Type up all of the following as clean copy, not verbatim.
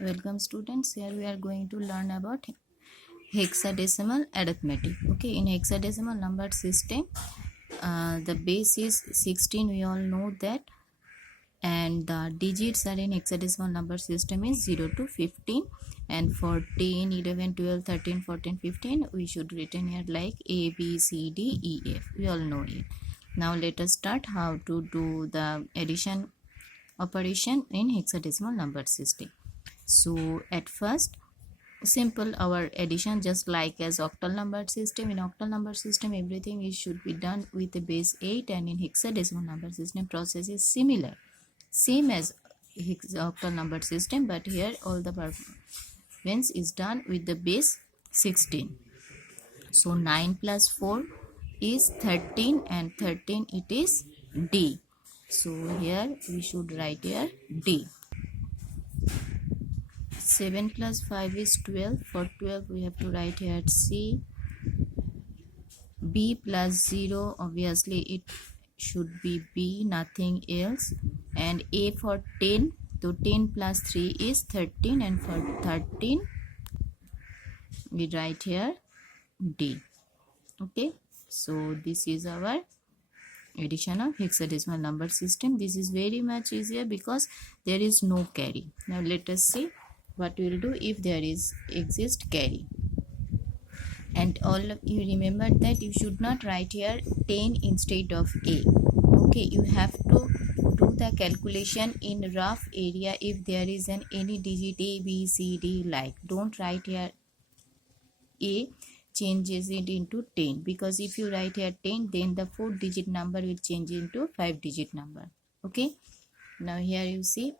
Welcome students. Here we are going to learn about hexadecimal arithmetic. Okay, in hexadecimal number system, the base is 16. We all know that, and the digits are in hexadecimal number system is 0 to 15. And for 10, 11, 12, 13, 14, 15, we should written here like A, B, C, D, E, F. We all know it. Now let us start how to do the addition operation in hexadecimal number system. So at first, simple our addition just like as octal number system. In octal number system, everything is should be done with the base 8, and in hexadecimal number system process is similar, same as octal number system, but here all the performance is done with the base 16. So 9 plus 4 is 13, and 13 it is D. So here we should write here D. 7 plus 5 is 12. For 12 we have to write here C. B plus 0, obviously it should be B, nothing else. And A for 10, so 10 plus 3 is 13, and for 13 we write here D. Okay, so this is our addition of hexadecimal number system. This is very much easier because there is no carry. Now let us see what we will do if there is exist carry. And all of you remember that you should not write here 10 instead of A. Okay, you have to do the calculation in rough area if there is an any digit A, B, C, D like. Don't write here A, changes it into 10, because if you write here 10, then the 4-digit number will change into 5-digit number. Okay, now here you see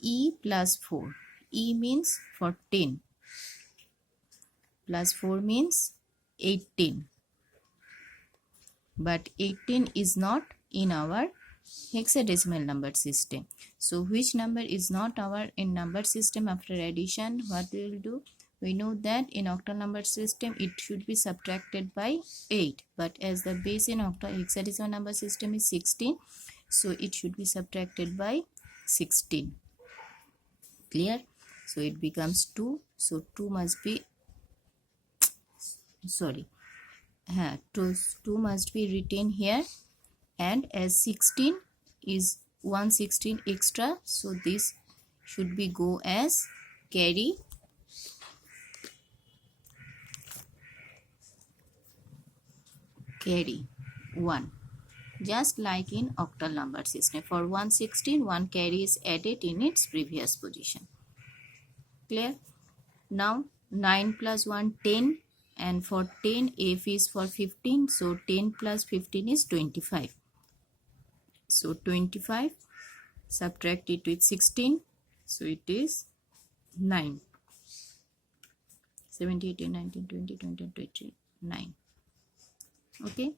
E plus 4. E means for 10 plus 4 means 18, but 18 is not in our hexadecimal number system. So which number is not our in number system after addition? What we will do? We know that in octal number system it should be subtracted by 8, but as the base in octal hexadecimal number system is 16, so it should be subtracted by 16. Clear? So it becomes 2. So 2 must be 2 must be written here, and as 16 is 116 extra, so this should be go as carry 1, just like in octal number system. For 116, 1 carry is added in its previous position. Clear? Now 9 plus 1 10, and for 10 F is for 15, so 10 plus 15 is 25. So 25 subtract it with 16, so it is 9. 17, 18, 19, 20, 21, 22, 9. Okay,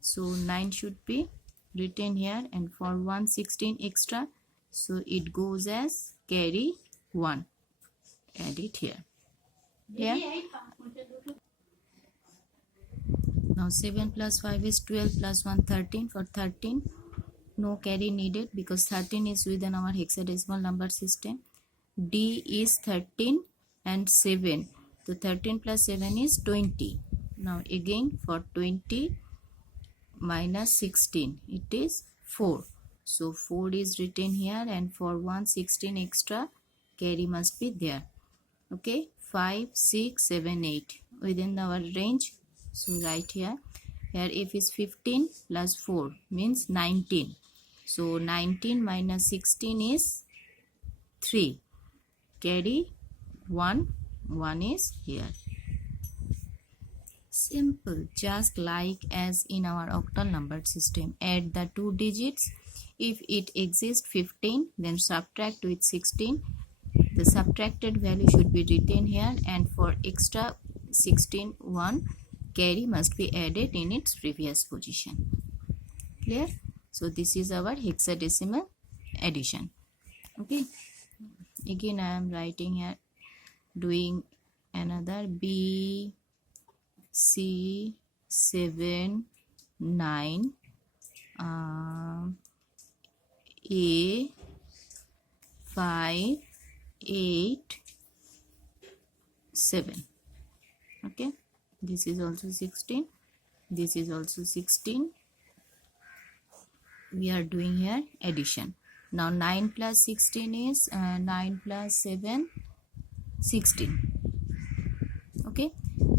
so 9 should be written here, and for 116 extra, so it goes as carry 1. Add it here. Yeah. Now 7 plus 5 is 12, plus 1 13. For 13, no carry needed because 13 is within our hexadecimal number system. D is 13 and 7. So 13 plus 7 is 20. Now again for 20 minus 16, it is 4. So 4 is written here, and for 116 extra, carry must be there. Okay, 5, 6, 7, 8 within our range. So right here F is 15 plus 4 means 19. So 19 minus 16 is 3. Carry 1, 1 is here. Simple, just like as in our octal number system. Add the 2 digits. If it exists 15, then subtract with 16. The subtracted value should be written here, and for extra 16, 1 carry must be added in its previous position. Clear? So this is our hexadecimal addition. Okay, again I am writing here, doing another B, C, 7, 9, A, 5, 8 7. Okay, this is also 16, this is also 16. We are doing here addition. Now 9 plus 16 is 9 plus 7 16. Okay,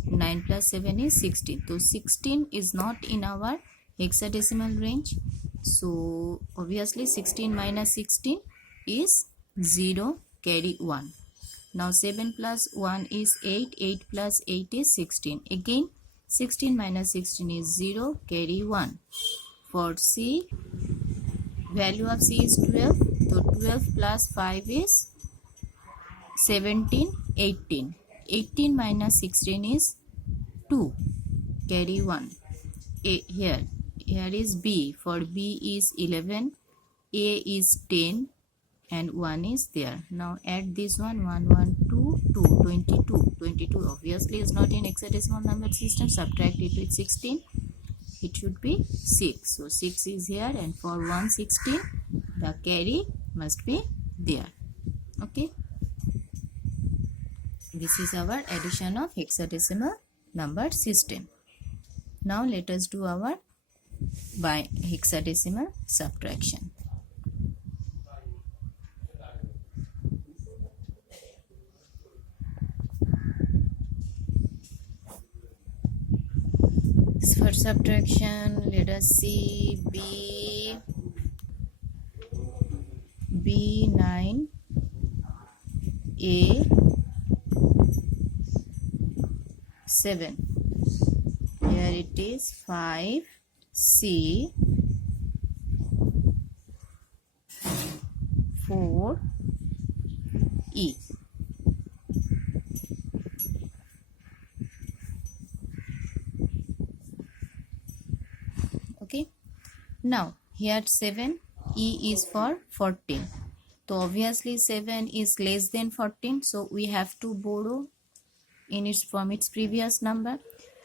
9 plus 7 is 16. So 16 is not in our hexadecimal range, so obviously 16 minus 16 is 0, carry 1. Now 7 plus 1 is 8, 8 plus 8 is 16. Again 16 minus 16 is 0, carry 1. For C, value of C is 12, so 12 plus 5 is 17, 18. 18 minus 16 is 2, carry 1. Here is B. For B is 11, A is 10, and 1 is there. Now add this one, 1, 1, 2, 2, 22. 22 obviously is not in hexadecimal number system. Subtract it with 16. It should be 6. So 6 is here, and for 116, the carry must be there. Okay. This is our addition of hexadecimal number system. Now let us do our by hexadecimal subtraction. For subtraction, let us see B9, A 7. Here it is 5, C 4, E. Okay. Now here 7, E is for 14. So obviously 7 is less than 14. So we have to borrow from its previous number.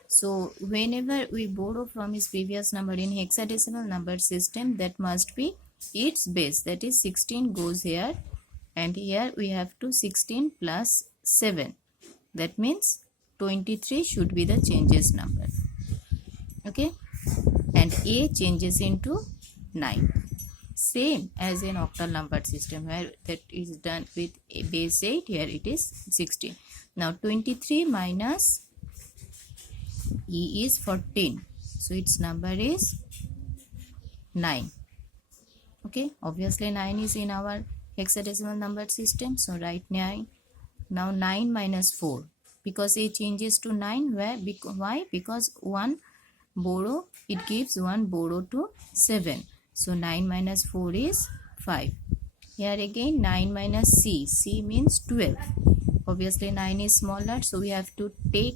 So whenever we borrow from its previous number in hexadecimal number system, that must be its base. That is 16 goes here, and here we have to 16 plus 7. That means 23 should be the changes number. Okay, and A changes into 9. Same as in octal number system, where that is done with a base 8. Here it is 16. Now 23 minus E is 14. So its number is 9. Okay, obviously 9 is in our hexadecimal number system. So write 9. Now 9 minus 4. Because A changes to 9. Why? Because 1 borrow, it gives 1 borrow to 7. So 9 minus 4 is 5. Here again 9 minus C. C means 12. Obviously 9 is smaller, so we have to take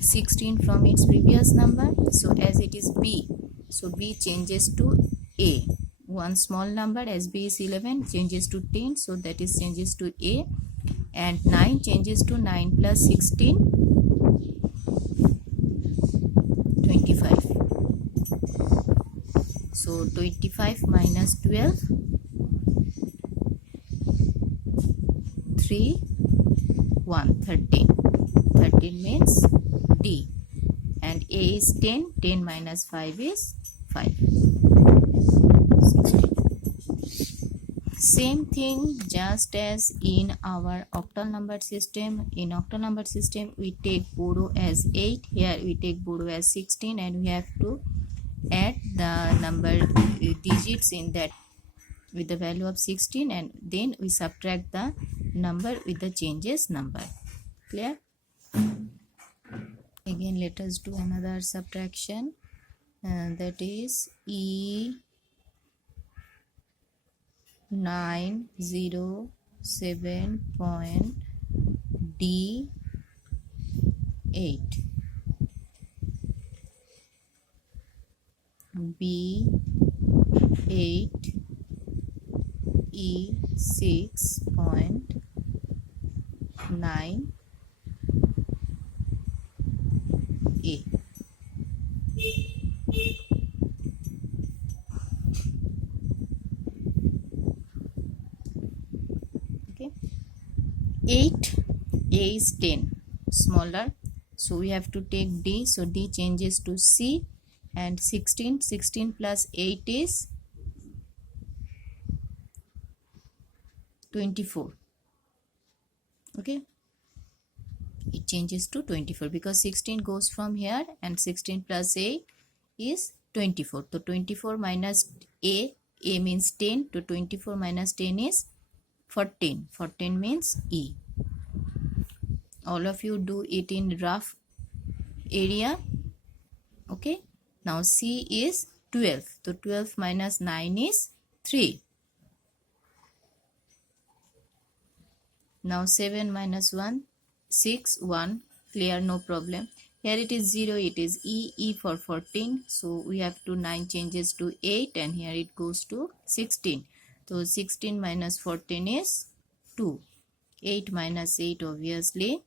16 from its previous number. So as it is B, so B changes to A. One small number, as B is 11, changes to 10, so that is changes to A. And 9 changes to 9 plus 16, 25. So 25 minus 12, 3, 1, 13. 13 means D. And A is 10. 10 minus 5 is 5. 16. Same thing just as in our octal number system. In octal number system, we take borrow as 8. Here we take borrow as 16, and we have to add the number digits in that with the value of 16, and then we subtract the number with the changes number. Clear? Again let us do another subtraction, that is E907.D8, B8, E6.9, A. Okay, 8, A is 10, smaller, so we have to take D, so D changes to C, and 16 plus 8 is 24. Okay, it changes to 24 because 16 goes from here and 16 plus 8 is 24. So 24 minus A means 10, to 24 minus 10 is 14. 14 means E. All of you do it in rough area. Okay, now C is 12. So 12 minus 9 is 3. Now 7 minus 1, 6, 1, clear, no problem. Here it is 0, it is E for 14. So we have to 9 changes to 8, and here it goes to 16. So 16 minus 14 is 2. 8 minus 8 obviously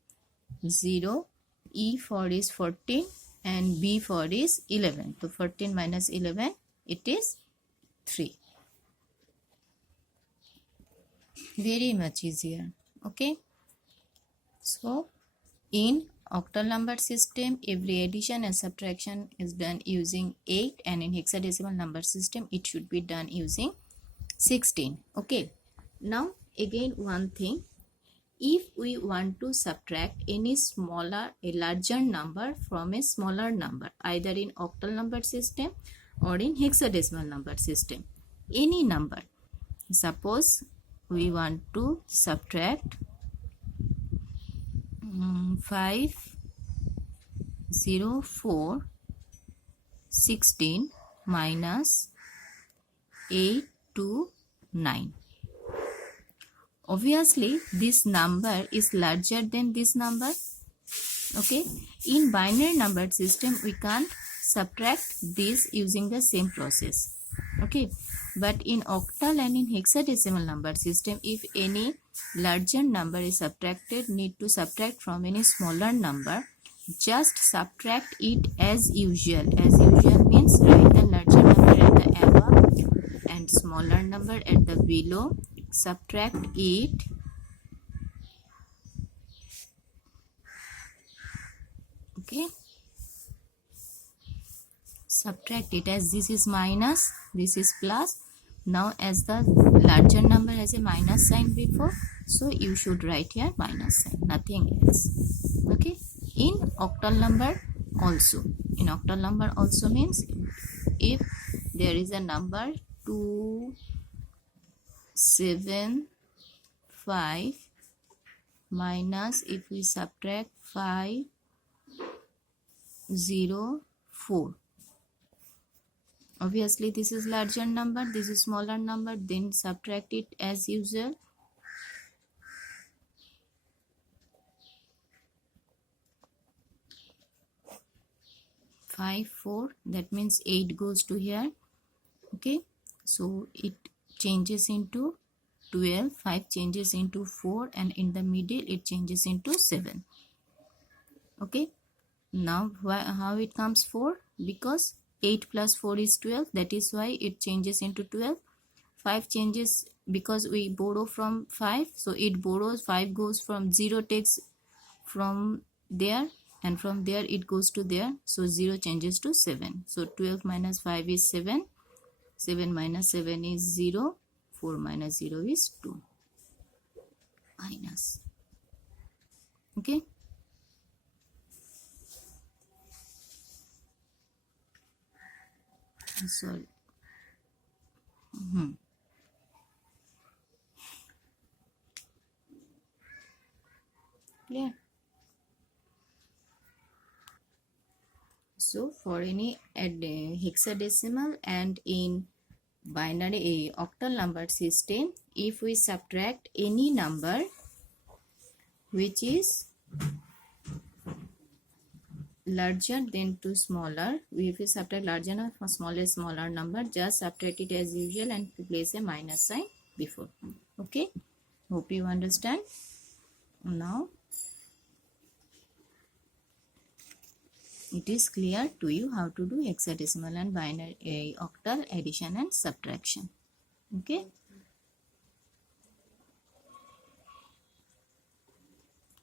0. E for is 14 and B for is 11. So 14 minus 11, it is 3. Very much easier. Okay. So in octal number system, every addition and subtraction is done using 8, and in hexadecimal number system it should be done using 16. Okay, now again one thing, if we want to subtract any a larger number from a smaller number, either in octal number system or in hexadecimal number system, any number, suppose we want to subtract 5, 0, 4, 16 minus 8 to 9. Obviously, this number is larger than this number. Okay, in binary number system, we can't subtract this using the same process. Okay, but in octal and in hexadecimal number system, if any larger number is subtracted, need to subtract from any smaller number, just subtract it as usual. As usual means write the larger number at the above and smaller number at the below, subtract it, okay, subtract it, as this is minus, this is plus. Now as the larger number has a minus sign before, so you should write here minus sign, nothing else. Okay, in octal number also, means if there is a number 2, 7, 5 minus, if we subtract 5, 0, 4, obviously this is larger number, this is smaller number, then subtract it as usual. Five, 4, that means 8 goes to here. Okay, so it changes into 12, 5 changes into 4, and in the middle it changes into 7. Okay, now how it comes 4? Because 8 plus 4 is 12, that is why it changes into 12. 5 changes because we borrow from 5, so it borrows, 5 goes from 0, takes from there, and from there it goes to there, so 0 changes to 7. So 12 minus 5 is 7, 7 minus 7 is 0, 4 minus 0 is 2, minus. Okay, sorry. Clear? So for any hexadecimal and in binary octal number system, if we subtract any number which is larger than to smaller, if we subtract larger number from smaller number, just subtract it as usual and place a minus sign before. Okay, hope you understand. Now it is clear to you how to do hexadecimal and binary octal addition and subtraction. Okay.